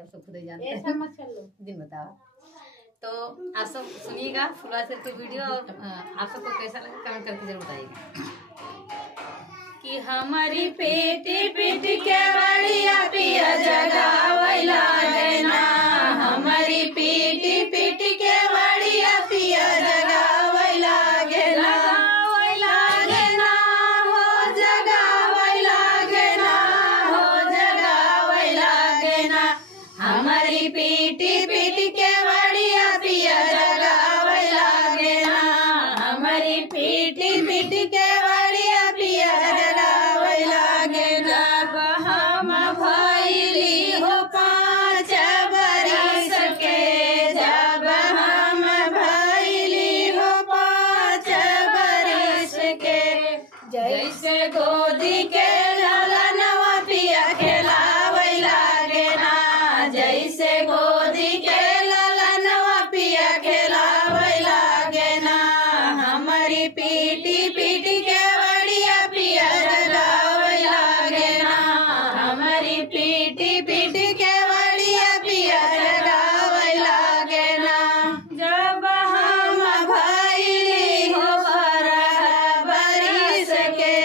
आप सब खुद ही जानते हैं। दिन बताओ। तो आप सब सुनिएगा फुलवारी की वीडियो और आप सबको कैसा लगा कमेंट करके जरूर बताइएगा। कि हमारी पेटी पेटी के बड़िया पिया जगावैला देना, हमारी पेटी पेटी के बड़िया पिया जगावैला गेला, गेना हो जगावैला गेना, हो जगावैला गेना, हमारी पेटी पेटी के बड़िया पिया जगावैला गेना, हमारी पेटी पेटी के बड़िया पिया जगावैला गेना। हम भइली हो 5 बरिस के, जब हम भइली हो 5 बरिस के, जैसे गोदी के ललनवा पिया खेलावैला गेना, जैसे गोदी के ललनवा पिया खेलावैला गेना, हमारी पीटी पीटी के बड़िया पिया जगावैला गेना, हमारी पीटी पीटी के बड़िया पिया जगावैला गेना। जब हम भइली हो 12 बरिस के,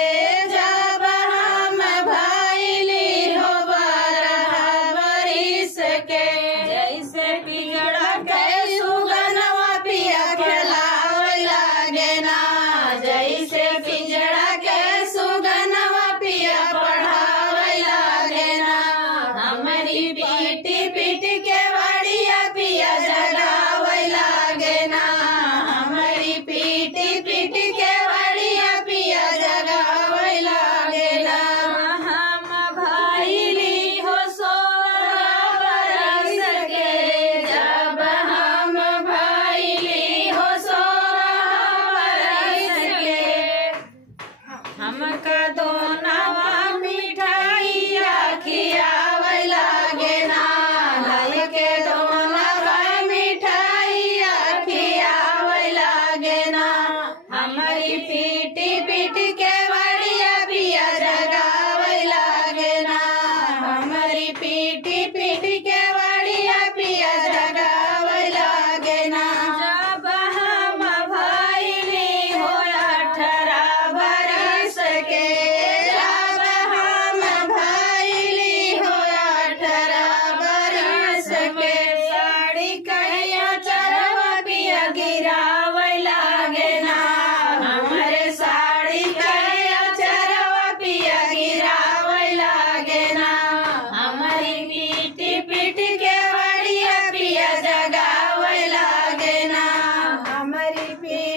जब हम भइली हो 12 बरिस के, जैसे पिजड़ा के सुगनवा पिया खेलावैला गेना, जैसे पिजड़ा के सुगनवा पिया पढ़ावैला गेना, हमारी पीटी पीटी के बड़िया पिया जगावैला गेना, हमारी पीटी पीटी के बड़िया पिया जगावैला गेना। हम भइली हो 16 बरिस के, जब हम भइली हो 16 बरिस के, हमका दोनवा मिठाइया खियावैला गेना, लइके दोनवा मिठाइया खियावैला गेना, हमारी पीटी पीटी के बड़िया पिया जगावैला गेना, हमारी पीटी पीटी के